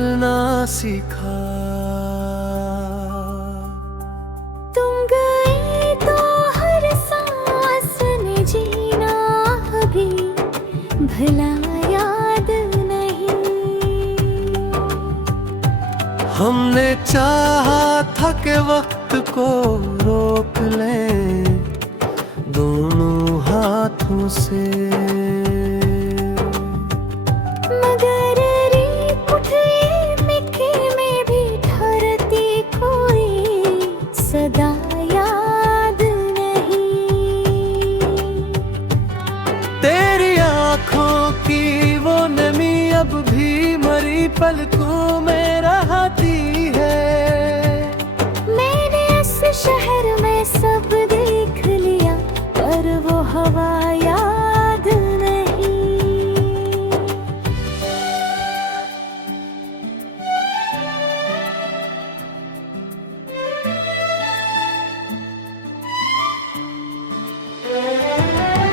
भूलना सीखा। तुम गए तो हर सांस में जीना भी भला याद नहीं। हमने चाहा था कि वक्त को रोक लें दोनों हाथों से, मगर रीत उठे मिट्टी में भी ठहरती कोई सदा याद नहीं। तेरी आँखों की वो नमी अब भी मरी पलकों में रहती है। मैंने इस शहर में सब देख लिया पर वो हवा याद नहीं।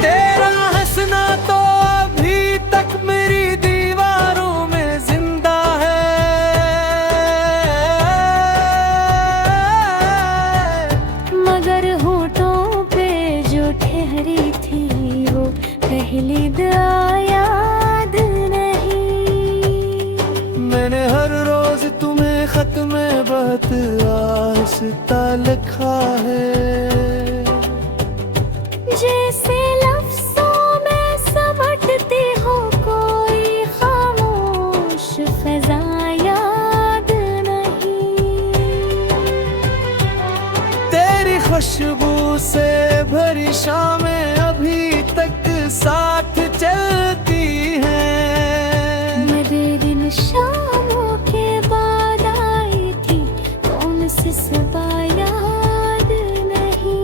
तेरा हंसना तो अभी तक मेरी दीवारों में जिंदा है, मगर होठों पे जो ठहरी थी वो पहली दुआ याद नहीं। मैंने हर रोज तुम्हें खत में बहुत आहिस्ता लिखा है, जैसे लफ्ज़ों में समटती हो कोई खामोश फ़ज़ा याद नहीं। तेरी खुशबू से भरी शामें अभी तक साथ चलती हैं। मेरे दिन शामों के बाद आई थी कौन सी सुबह याद नहीं।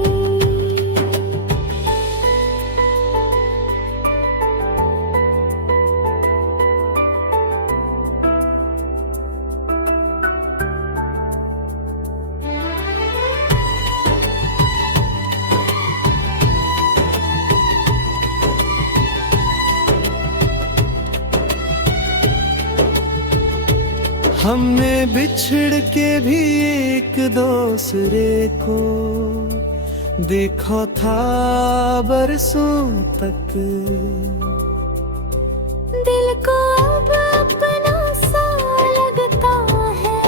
हमने बिछड़ के भी एक दूसरे को देखा था बरसों तक। दिल को अब अपना सा लगता है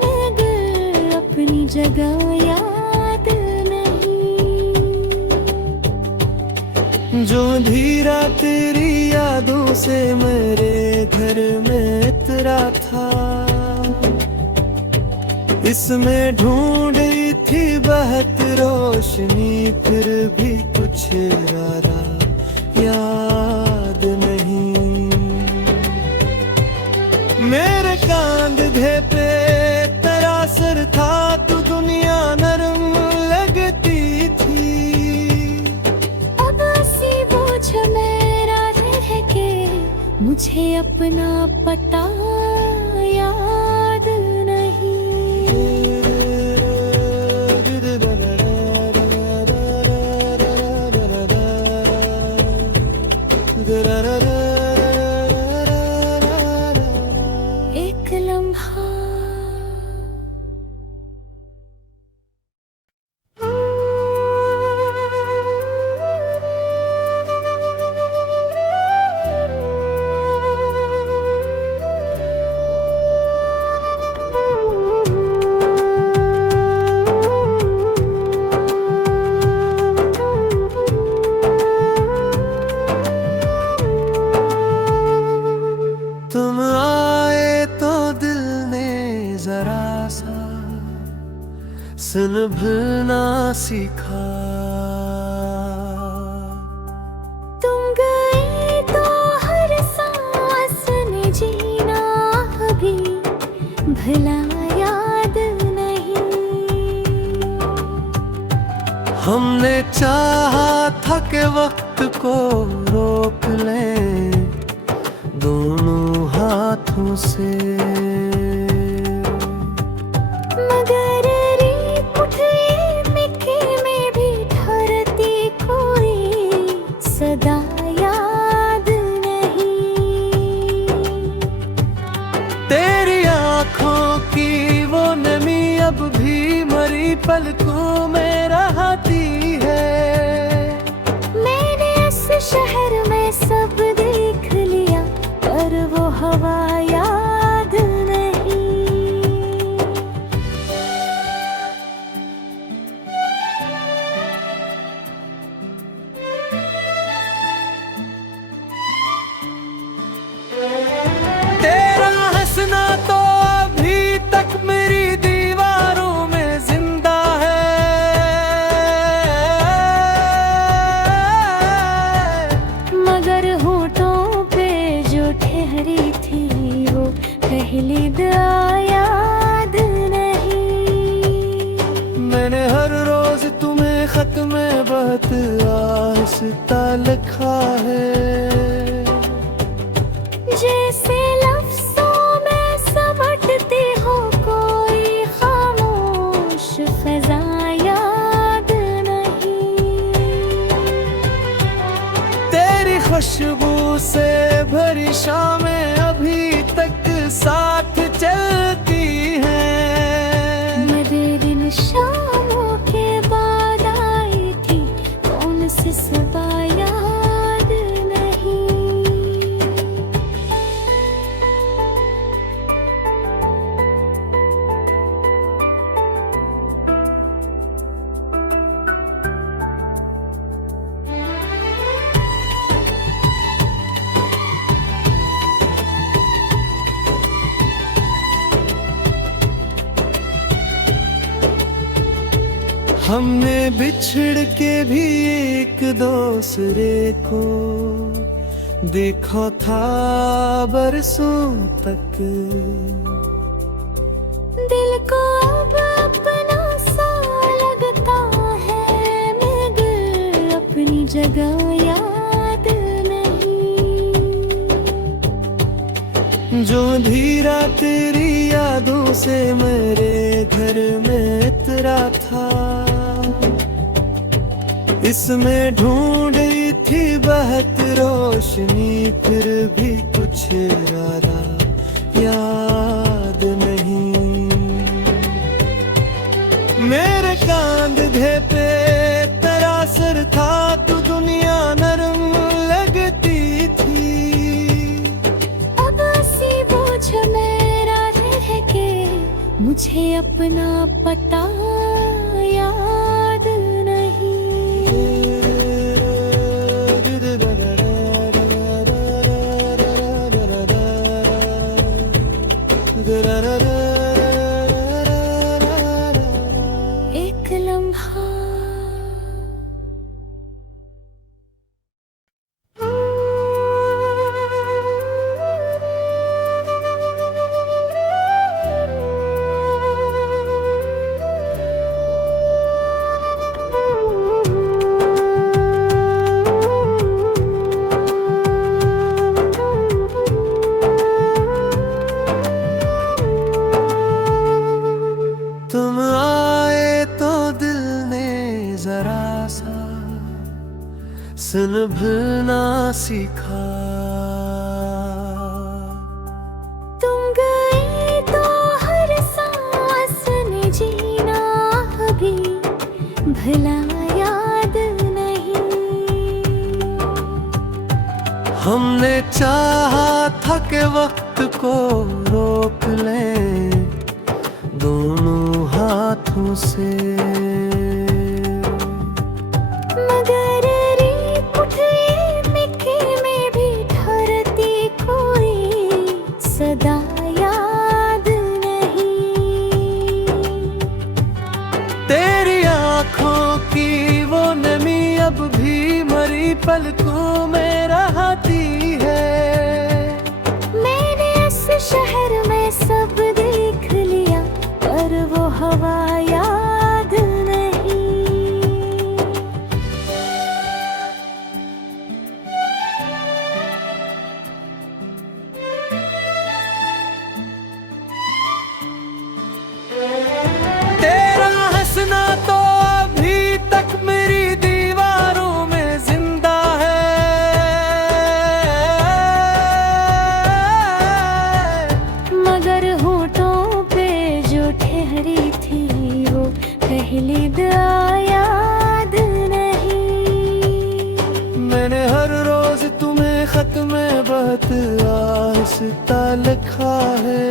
मगर अपनी जगह याद नहीं। जो धीरा तेरी यादों से मेरे घर में इतरा था, इसमें ढूंढी थी बहत रोशनी फिर भी कुछ रारा याद नहीं। मेरे कांधे पे तेरा सर था तो दुनिया नरम लगती थी। अब ऐसी बोझ मेरा रह के मुझे अपना पता याद नहीं। एक लम्हा तुम आए तो दिल ने जरा सा संभलना सीखा। तुम गए तो हर सांस में जीना भी भला याद नहीं। हमने चाहा था कि वक्त को रोक लें दोनों हाथों से, मगर रीत उठे मिट्टी में भी ठहरती कोई सदा याद नहीं। तेरी अब भी मरी पलकों में रहती है। मैंने इस शहर में सब देख लिया, पर वो हवा याद नहीं। तेरा हंसना तो अभी तक मेरी दीवारों में जिंदा है, मगर होठों पे जो ठहरी थी वो पहली दुआ याद नहीं। मैंने हर रोज तुम्हें खत में बहुत आहिस्ता लिखा है, जैसे लफ्ज़ों में समटती हो कोई खामोश फ़ज़ा याद नहीं। तेरी खुशबू से भरी शामें अभी तक साथ चलती हैं। मगर इन शामों के बाद आई थी कौन सी सुबह याद नहीं। हमने बिछड़ के भी एक दूसरे को देखा था बरसों तक। दिल को अब अपना सा लगता है, मगर अपनी जगह याद नहीं। जो धीरा तेरी यादों से मेरे घर में इतरा था, इसमें ढूंढी थी बहत रोशनी, फिर भी कुछ यारा याद नहीं। मेरे कांधे पे तेरा सर था, तू दुनिया नरम लगती थी। अब सी बोझ मेरा रह के मुझे अपना पता याद नहीं। एक लम्हा तुम आए तो दिल ने जरा सा सुलझना सीखा। तुम गए तो हर सांस में जीना भी भला याद नहीं। हमने चाहा था कि वक्त को रोक लें दोनों हाथों से, मगर रीत उठे मिट्टी में भी ठहरती कोई सदा याद नहीं। तेरी आँखों की वो नमी अब भी मरी पलकों में रहती है। मैंने इस शहर में सब देख लिया, पर वो हवा याद नहीं। तेरा हंसना तो अभी तक मेरी दीवारों में जिंदा है, मगर होठों पे जो ठहरी थी वो पहली दुआ याद नहीं। मैंने हर रोज तुम्हें खत में बहुत आहिस्ता लिखा है,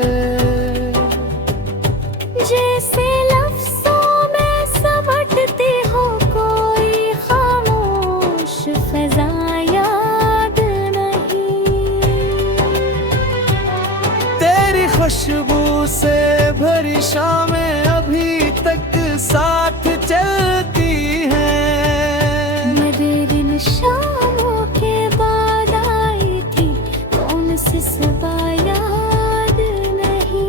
जैसे लफ्ज़ों में समटती हो कोई खामोश फ़ज़ा याद नहीं। तेरी खुशबू से भरी शामें अभी तक साथ चलती हैं। मेरे दिन शामों के बाद आई थी कौन सी सुबह याद नहीं।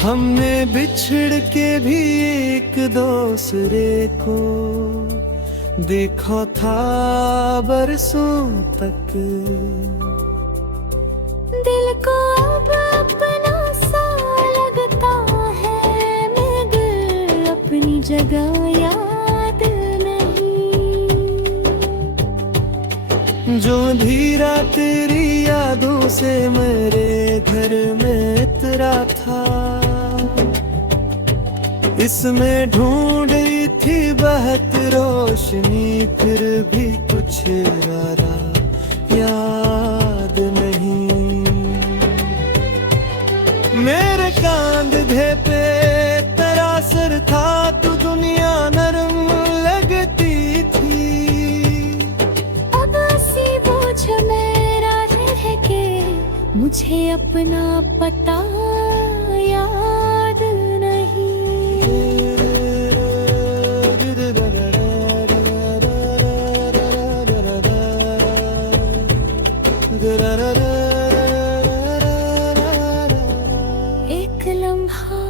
हमने बिछड़ के भी एक दूसरे को देखा था बरसों तक। दिल को अब अपना सा लगता है मगर अपनी जगह याद नहीं। जो अंधेरा तेरी यादों से मेरे घर में इतरा था, इसमें ढूंढ रही थी बहुत रोशनी, फिर भी कुछ यारा याद नहीं। मेरे कांधे पे तेरा सर था, तू दुनिया नरम लगती थी। अब सी बोझ मेरा रह के मुझे अपना पता याद नहीं। एक लम्हा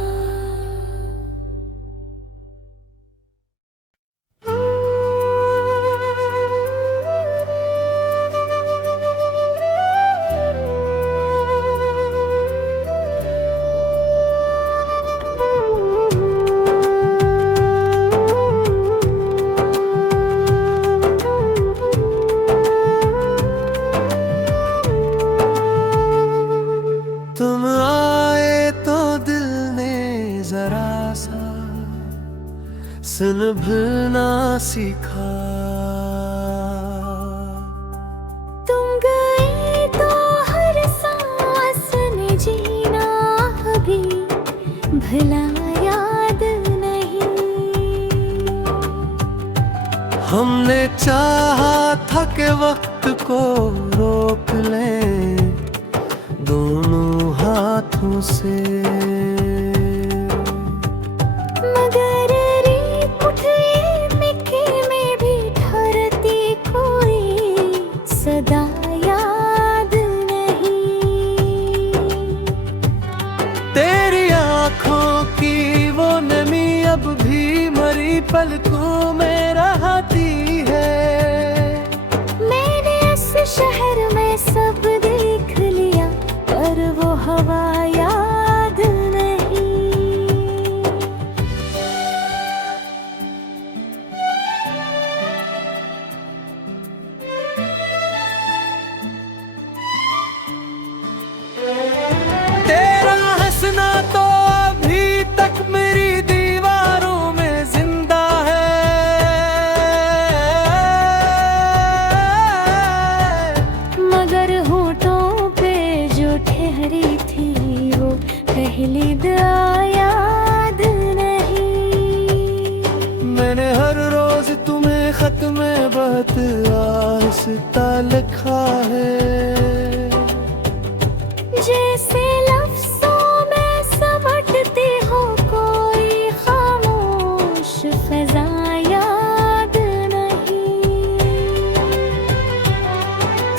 तुम आए तो दिल ने जरा सा सुलझना सीखा। तुम गए तो हर सांस ने जीना भी भला याद नहीं। हमने चाहा था कि वक्त को रोक लें दोनों हाथों से, मगर रीत उठी मिट्टी में भी ठहरती कोई सदा याद नहीं। तेरी आँखों की वो नमी अब भी मरी पलकों में रहती है। मैंने इस शहर में सब देख लिया पर वो हवा याद नहीं। तेरा हंसना तो अभी तक मेरी दीवारों में जिंदा है। मगर होठों पे जो ठहरी थी वो पहली दुआ याद नहीं। मैंने हर रोज तुम्हें खत में बहुत आहिस्ता लिखा है, जैसे लफ्ज़ों में समटती हो कोई खामोश फ़ज़ा याद नहीं।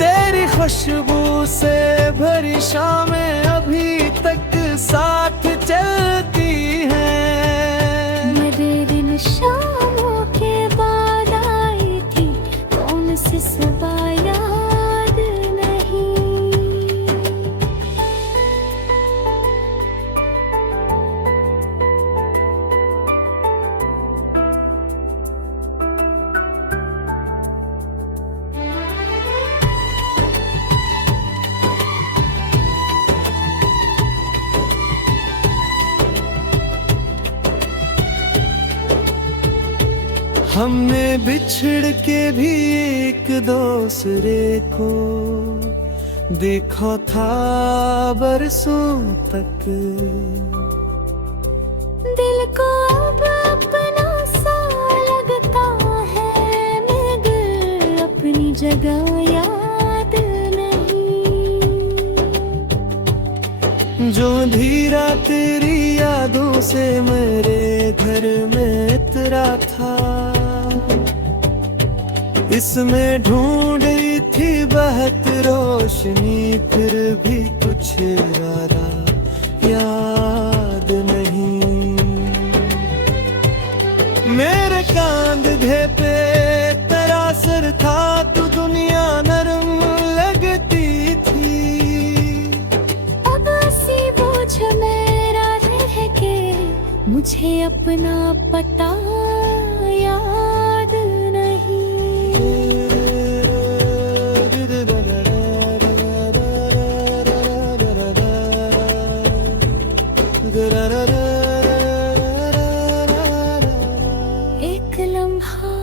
तेरी खुशबू से भरी शामें अभी तक साथ चलती हैं। मेरे दिन शामों के बाद आई थी कौन सी हमने बिछड़ के भी एक दूसरे को देखा था बरसों तक। दिल को अब अपना सा लगता है, मगर अपनी जगह याद नहीं। जो अंधेरा तेरी यादों से मेरे घर में इतरा था, इसमें ढूंढ रही थी बहुत रोशनी, फिर भी कुछ ज्यादा याद नहीं। मेरे कांधे पे तेरा सर था, तू दुनिया नरम लगती थी। अब ऐसी बोझ मेरा रह के मुझे अपना पता याद नहीं। एक लम्हा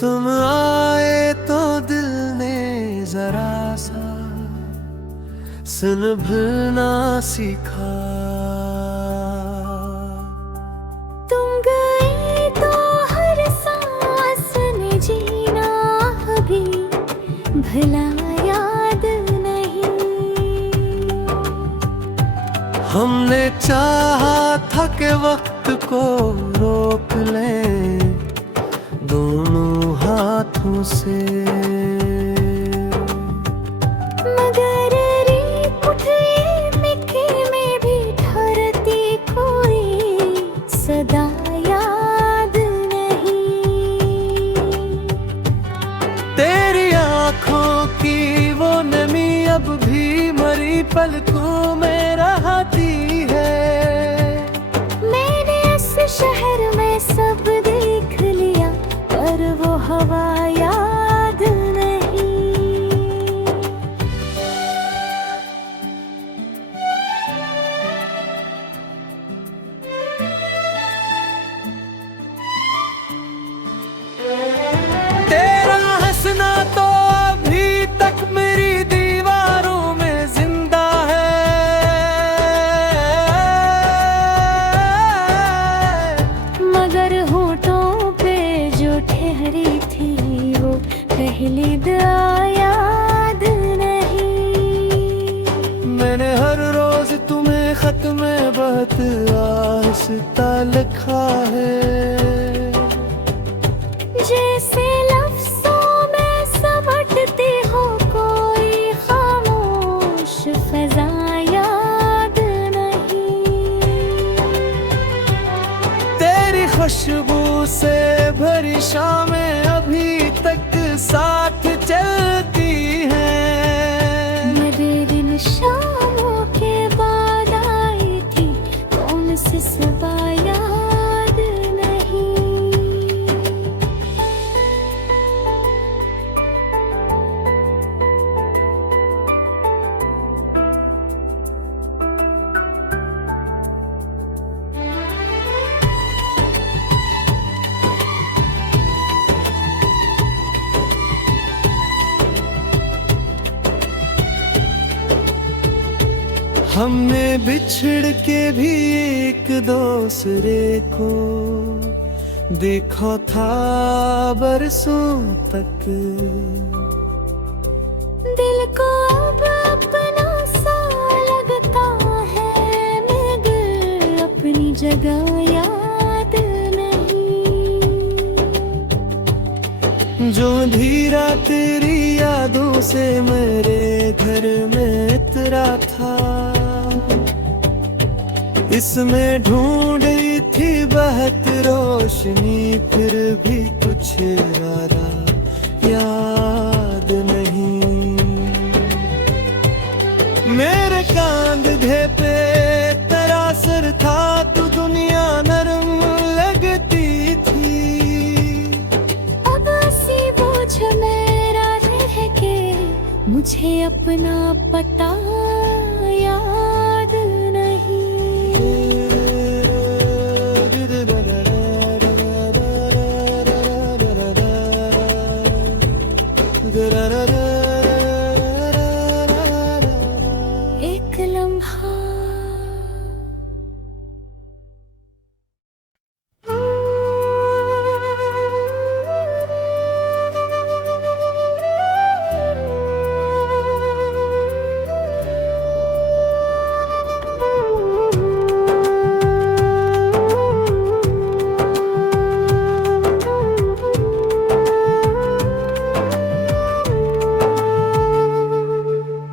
तुम आए तो दिल ने जरा सा सुलझना सीखा। तुम गए तो हर सांस में जीना भी भला याद नहीं। हमने चाहा था कि वक्त को रोक लें दोनों हाथों से, मगर रेत उठे मिट्टी में भी ठहरती कोई सदा याद नहीं। तेरी आँखों की वो नमी अब भी मरी पलकों में रहती है। मैंने इस शहर में सब देख लिया, पर वो हवा याद नहीं। तेरा हंसना तो अभी तक मेरी दीवारों में जिंदा है, मगर होठों पे जो ठहरी थी वो पहली दुआ याद नहीं। मैंने हर रोज तुम्हें खत में बहुत आहिस्ता लिखा है, जैसे लफ्ज़ों में समटती हो कोई खामोश फ़ज़ा याद नहीं। तेरी खुशबू से भरी शामें अभी तक साथ चलती हैं। मेरे दिन शामों के बाद आई थी, कौन सी सुबह याद नहीं। हमने बिछड़ के भी एक दूसरे को देखा था बरसों तक। दिल को अब अपना सा लगता है, मगर अपनी जगह याद नहीं। जो अंधेरा तेरी यादों से मेरे घर में इतरा था, इसमें ढूंढ रही थी बहुत रोशनी, फिर भी कुछ ज्यादा याद याद नहीं। मेरे कांधे पे तेरा सिर था, तू दुनिया नरम लगती थी। अब ऐसी बोझ मेरा रह के मुझे अपना पता याद नहीं। एक लम्हा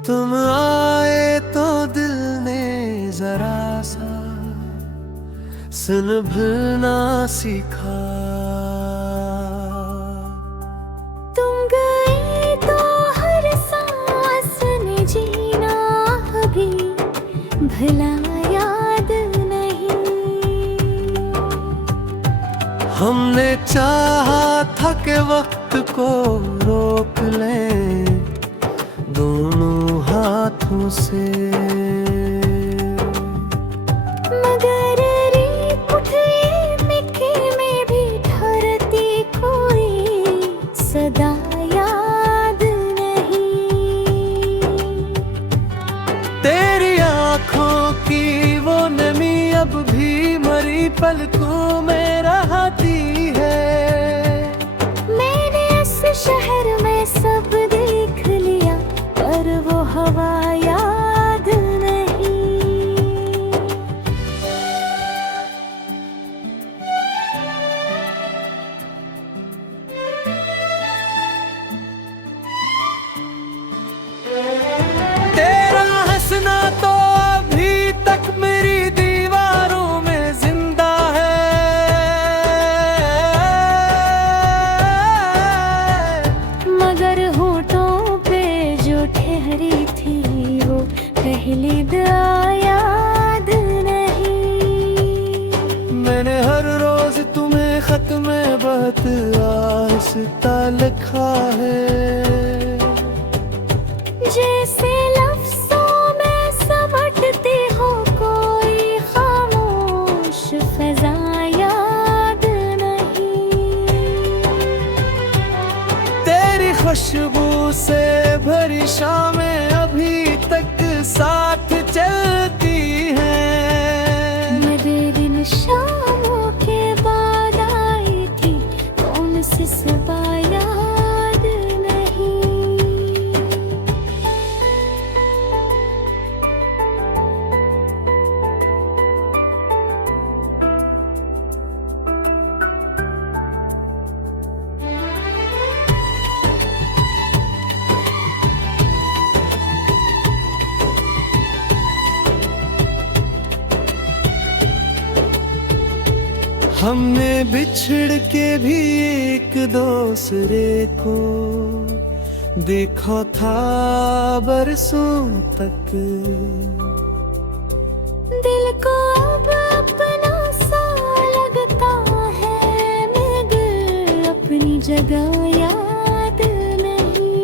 तुम आए तो दिल ने जरा सा सुलझना सीखा। तुम गए तो हर सांस ने जीना भी भला याद नहीं। हमने चाहा था कि वक्त को रोक लें दोनों हाथों से, मगर रीत उठे मिट्टी में भी ठहरती कोई सदा याद नहीं। तेरी आँखों की वो नमी अब भी मरी पलकों में रहती है। मैंने इस शहर में सब देख लिया पर वो हवा याद नहीं। तेरा हंसना तो अभी तक मेरी दीवारों में जिंदा है। मगर होठों पे जो ठहरी थी वो पहली दुआ याद नहीं। मैंने हर रोज तुम्हें खत में बहुत आहिस्ता लिखा है। जैसे लफ्ज़ों में समटती हो कोई खामोश फ़ज़ा याद नहीं। तेरी खुशबू से भरी शामें अभी तक साथ चलती हैं। मेरे इन शामों के बाद आई थी कौन सी सुबह याद नहीं। हमने बिछड़ के भी एक दूसरे को देखा था बरसों तक। दिल को अब अपना सा लगता है मगर अपनी जगह याद नहीं।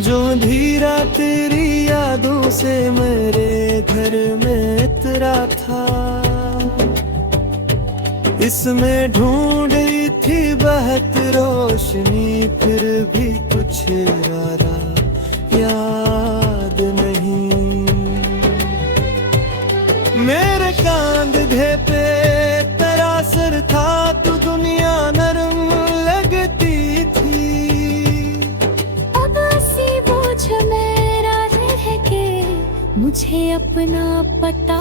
जो धीरा तेरी यादों से मेरे घर में इतरा था, इसमें ढूंढ रही थी बहुत रोशनी, फिर भी कुछ यारा याद नहीं। मेरे कांधे पे तेरा सिर था, तू दुनिया नरम लगती थी। अब ऐसी बोझ मेरा रह के मुझे अपना पता